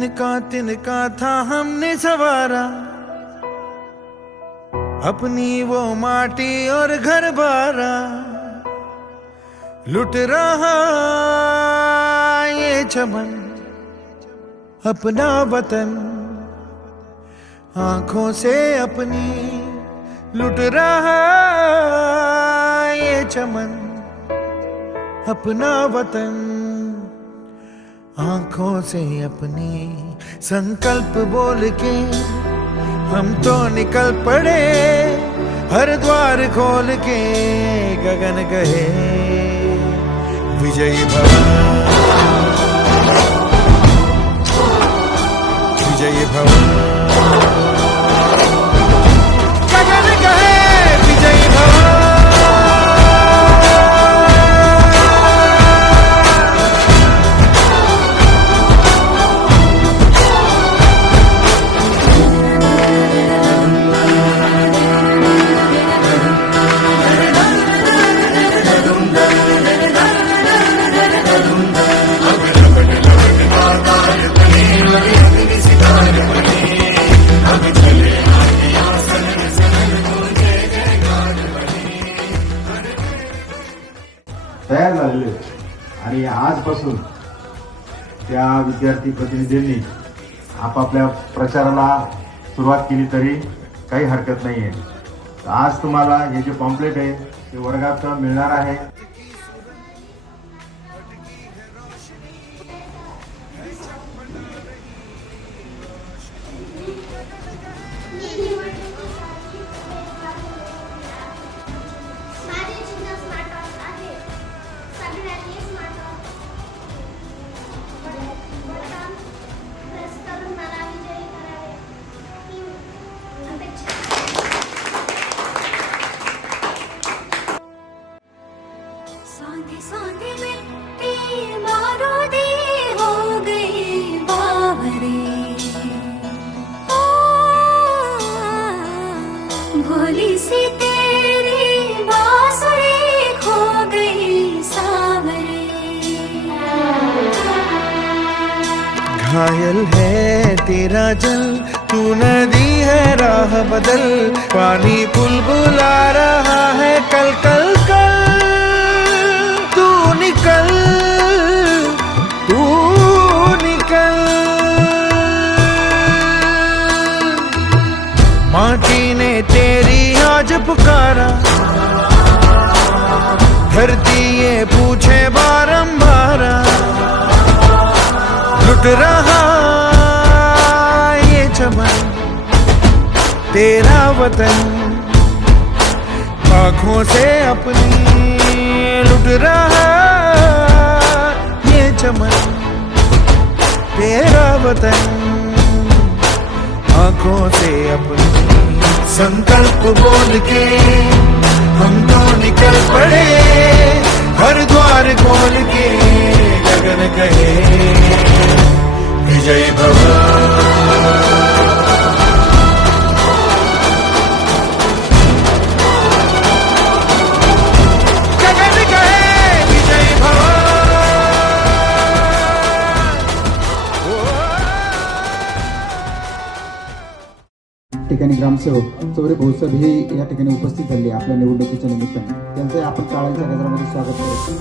तिनका था हमने सवारा, अपनी वो माटी और घर बारा। लुट रहा ये चमन अपना वतन, आंखों से अपनी लुट रहा ये चमन अपना वतन, आंखों से अपनी। संकल्प बोल के हम तो निकल पड़े, हर द्वार खोल के गगन गए विजयी भव, विजयी भव, गगन गए विजयी भव। तयार झालेले आणि आजपासून त्या विद्यार्थी प्रतिनिधींनी आपापल्या प्रचाराला सुरुवात केली तरी काही हरकत नाही आहे। आज तुम्हाला हे जे पॉम्पलेट आहे ते वर्गात मिळणार आहे। भोली सी तेरी बांसुरी खो गई सावरे। घायल है तेरा जल, तू नदी है राह बदल, पानी बुलबुला रहा है कल कल कल। तू निकल, तू निकल, माटी ने तेरी आज पुकारा, धरती ये पूछे बारंबार। लुट रहा ये चमन तेरा वतन, आँखों से अपनी लुट रहा ये चमन तेरा वतन, आँखों से अपनी। संकल्प बोल के हम तो निकल पड़े, हर द्वार खोल के गगन कहे विजयी भव। ठिकाणी ग्रामसेवक चौरे भाऊसाहेब हे या ठिकाणी उपस्थित झाले आपल्या निवडणुकीच्या निमित्ताने, त्यांचे आपण टाळ्यांच्या गजरामध्ये स्वागत करतो।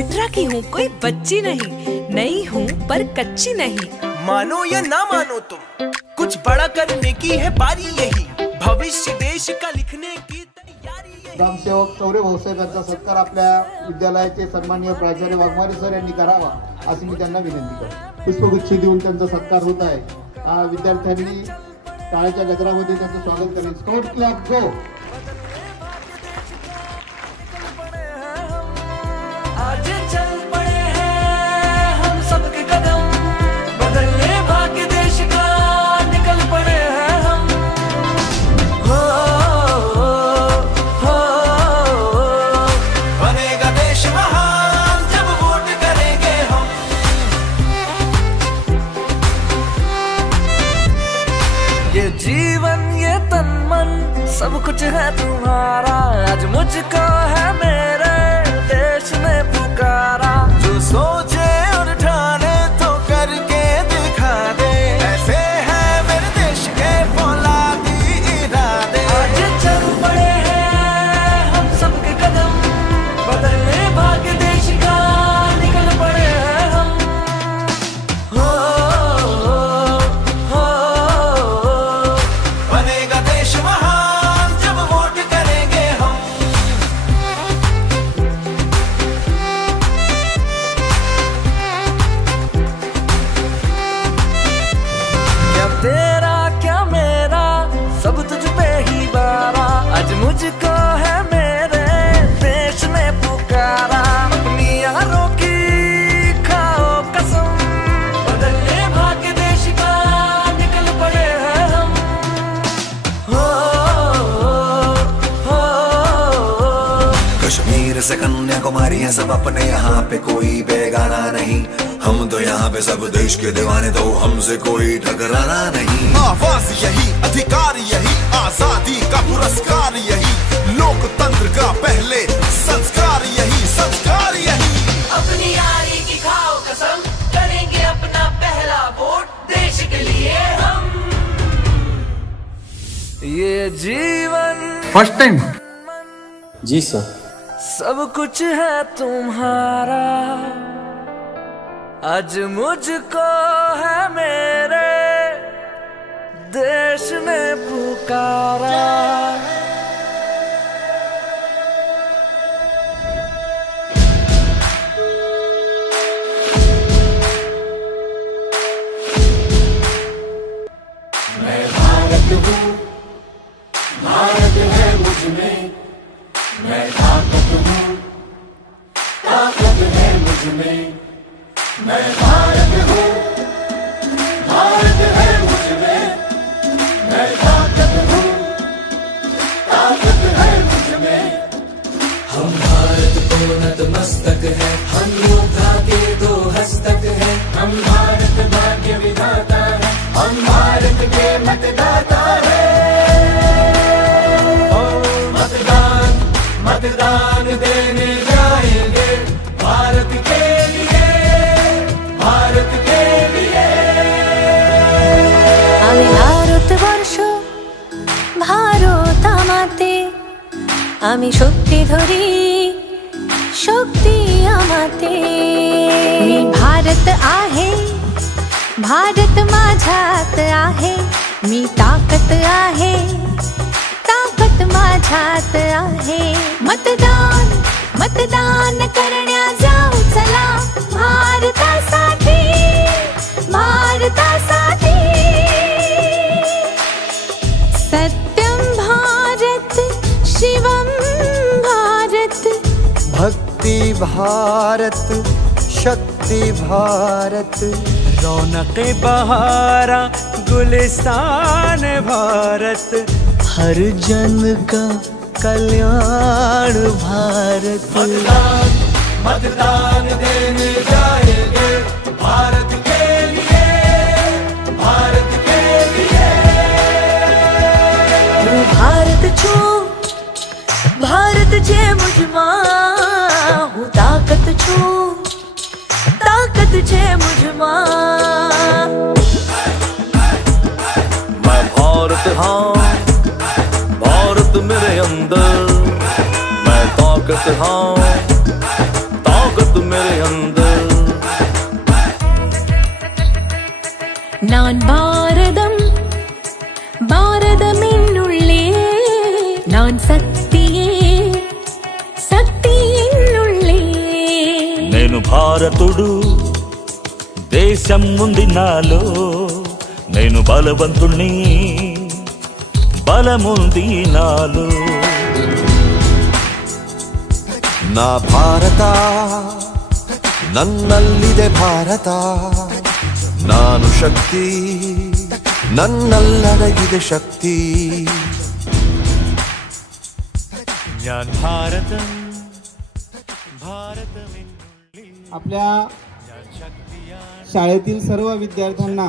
18 की हूँ, कोई बच्ची नहीं, नई हूँ पर कच्ची नहीं। मानो या ना मानो तुम, कुछ बड़ा करने की है बारी, यही भविष्य देश का लिखने की तैयारी यही। ग्रामसेवक चौरे भाऊसाहेब यांचा सत्कार आपल्या विद्यालयाचे सन्माननीय प्राचार्य वाघमारे सर यांनी करावा अशी मी त्यांना विनंती करतो। पुष्पगुच्छ देऊन त्यांचा सत्कार होत आहे। विद्यार्थ्यांनी टाळ्याच्या गजरामध्ये त्यांचं स्वागत करणे। स्कॉट क्लॅप गो। आज चल पड़े हैं हम सबके कदम, बदलने भाग्य देश का निकल पड़े हैं हम। हो बनेगा देश महान जब वोट करेंगे हम। ये जीवन ये तन मन सब कुछ है तुम्हारा, आज मुझको है मेरे देश ने पुकारा। जो सोचे और ठाने तो कर से कन्याकुमारी है सब अपने, यहाँ पे कोई बेगाना नहीं। हम तो यहाँ पे सब देश के दीवाने, तो हमसे कोई टकराना नहीं। आवाज यही, अधिकार यही, आजादी का पुरस्कार यही, लोकतंत्र का पहले संस्कार यही, संस्कार यही। अपनी यारी की खाओ कसम, करेंगे अपना पहला वोट देश के लिए हम। ये जीवन फर्स्ट टाइम जी सर, सब कुछ है तुम्हारा, आज मुझको है मेरे देश ने पुकारा। मैं भारत हूँ, भारत है मुझ में, मैं ताकत हूँ, ताकत है मुझ में। मैं भारत हूँ, भारत है मुझ में, मैं ताकत हूँ, ताकत है मुझ में। हम भारत को नतमस्तक है, हम योद्धा के दो हस्तक है। हम भारत भाग्य विधाता है, हम भारत के मतदाता है। मतदान मतदान देने जाएंगे भारत के लिए, भारत के लिए। আমি ভারতবর্ষ ভারত আমাতে, আমি শক্তি ধরি शक्ती आमाते। मी भारत आहे, भारत माझ्यात आहे, मी ताकत आहे, ताकत माझ्यात आहे। मतदान मतदान करण्या जाऊ चला, भारतासाठी भारतासाठी। सत्यम भारत शिवम भारत, भक्ति भारत शक्ति भारत, रौनक बहारा गुलिस्तान भारत, हर जन का कल्याण भारत। मतदान मतदान देने जाएंगे भारत के लिए, भारत के लिए। હું ભારત છું, ભારત છે મુझમાં, હું તાકત છું, તાકત છે મુझમાં। मैं भारत हाँ, भारत मेरे अंदर, मैं ताकत हाँ, ताकत मेरे अंदर। நான் பாரதம் பாரதமின்னுள்ளே, நான் சக்தியே சக்தியின்னுள்ளே। నేను భారతుడు దేశం ఉంది నాలో, నేను బలవంతుణ్ణి బలముంది నాలో। ನಾ ಭಾರತ ನನ್ನಲ್ಲಿದೆ ಭಾರತ, ನಾನು ಶಕ್ತಿ ನನ್ನಲ್ಲಡಗಿದೆ ಶಕ್ತಿ। ഞാൻ ഭാരതം ഭാരതമിന്നുള്ളിൽ। आपल्या शाळेतील सर्व विद्यार्थ्यांना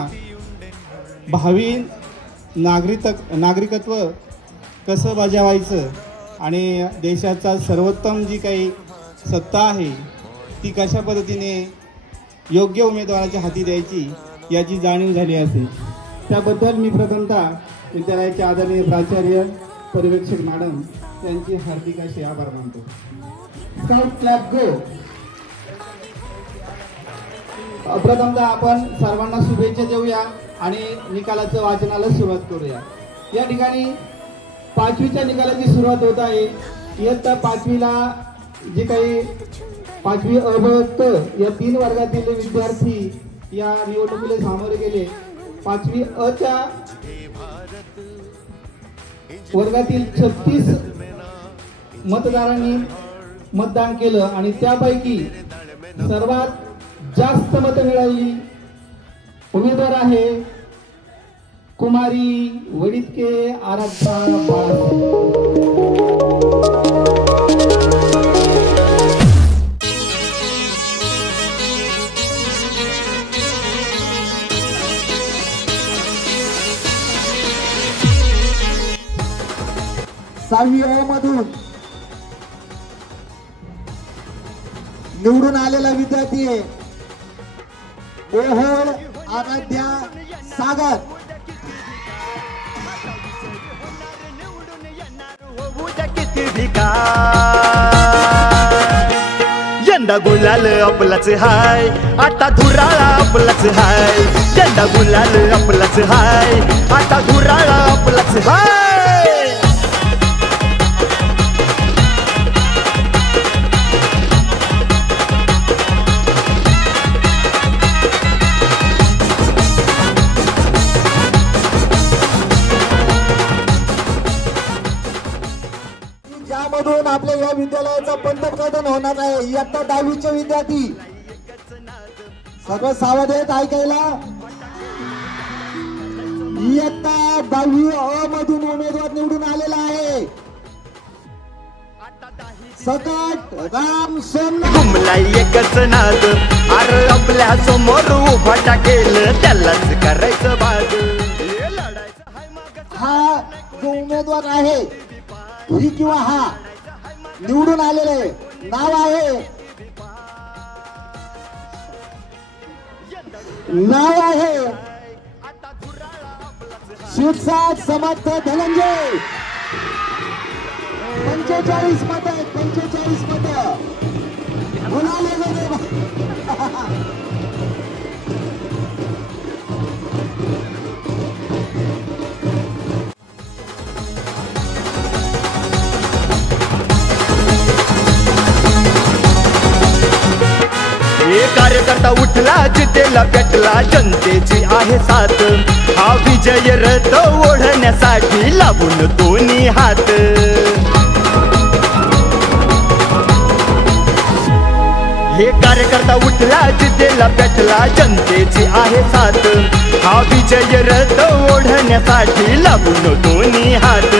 भावी नागरिकत्व कसं बजावायचं आणि देशाचा सर्वोत्तम जी काही सत्ता आहे ती कशा पद्धतीने योग्य उमेदवाराच्या हाती द्यायची याची जाणीव झाली असेल, त्याबद्दल मी प्रथमतः विद्यालयाचे आदरणीय प्राचार्य पर्यवेक्षक मॅडम यांचे हार्दिक असे आभार मानतो। Scout club go. प्रथमतः आपण सर्वांना शुभेच्छा देऊया आणि निकालाचं वाचनाला सुरुवात करूया। या ठिकाणी 5वीच्या निकालाची सुरुवात होत आहे। इयत्ता 5वीला जे काही 5वी अ ब क या 3 वर्गातील विद्यार्थी या निवडणुकीला सामोरे गेले। 5वी अ च्या वर्गातील 36 मतदारांनी मतदान केलं आणि त्यापैकी सर्वात जास्त मतं मिळालेली उमेदवार आहे कुमारी वडितके आराध्या बाळासाहेब। 6वी अ मधून निवडून आलेला विद्यार्थी आहे ओहोळ आराध्या सागर. यंदा गुलाल आपलाच हाय, आता धुराळा आपलाच हाय. यंदा गुलाल आपलाच हाय, आता धुराळा आपलाच हाय. ज्यामधून आपल्या या विद्यालयाचा पंतप्रधान होणार आहे इयत्ता 10वीचे विद्यार्थी सर्व सावध आहेत ऐकायला. इयत्ता 10वी अ मधून उमेदवार निवडून आलेला आहे सकट राम सोम. घुमलाय एकच नाद, अरे आपल्या समोर उभा टाकेल त्यालाच करायचं बाज. हा जो उमेदवार आहे ही किंवा हा निवडून आलेले नाव आहे शिवसाट समर्थ धनंजय. 45 मत आहेत, 45 मत बोलाले कार्यकर्ता उठला जितेला पेटला जनतेची आहे साथ. हा विजय रथ ओढण्यासाठी लावून दोन्ही हात. हे कार्यकर्ता उठला जितेला पेटला जनतेची आहे साथ. हा विजय रथ ओढण्यासाठी लावून दोन्ही हात.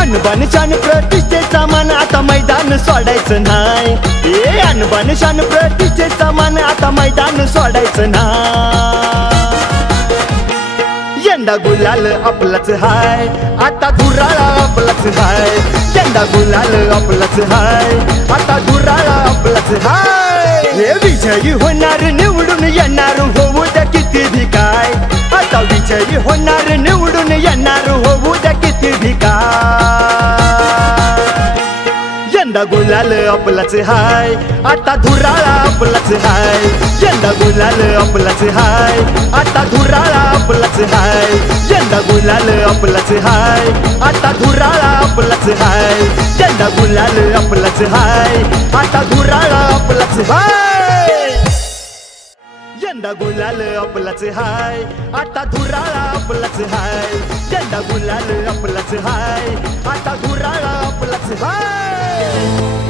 अनबान शान प्रतिष्ठेचा मान आता मैदान सोडायचं नाही. ए अनबान शान प्रतिष्ठेचा मान आता मैदान सोडायचं नाही. यंदा गुलाल आपलाच हाय, आता धुराळा आपलाच हाय. यंदा गुलाल आपलाच हाय, आता धुराळा आपलाच हाय. हे विजयी होणार निवडून येणार होऊ द्या किती भी काय. आता विजयी होणार निवडून येणार होऊ द्या किती भी काय. यंदा गुलाल आपलाच हाय, आता धुराळा आपलाच हाय. यंदा गुलाल आपलाच हाय, आता धुराळा आपलाच हाय. यंदा गुलाल आपलाच हाय, आता धुराळा आपलाच हाय. यंदा गुलाल आपलाच हाय, आता धुराळा आपलाच हाय. यंदा गुलाल आपलाच हाय, आता धुराळा आपलाच हाय. यंदा गुलाल आपलाच हाय, आता धुराळा आपलाच हाय.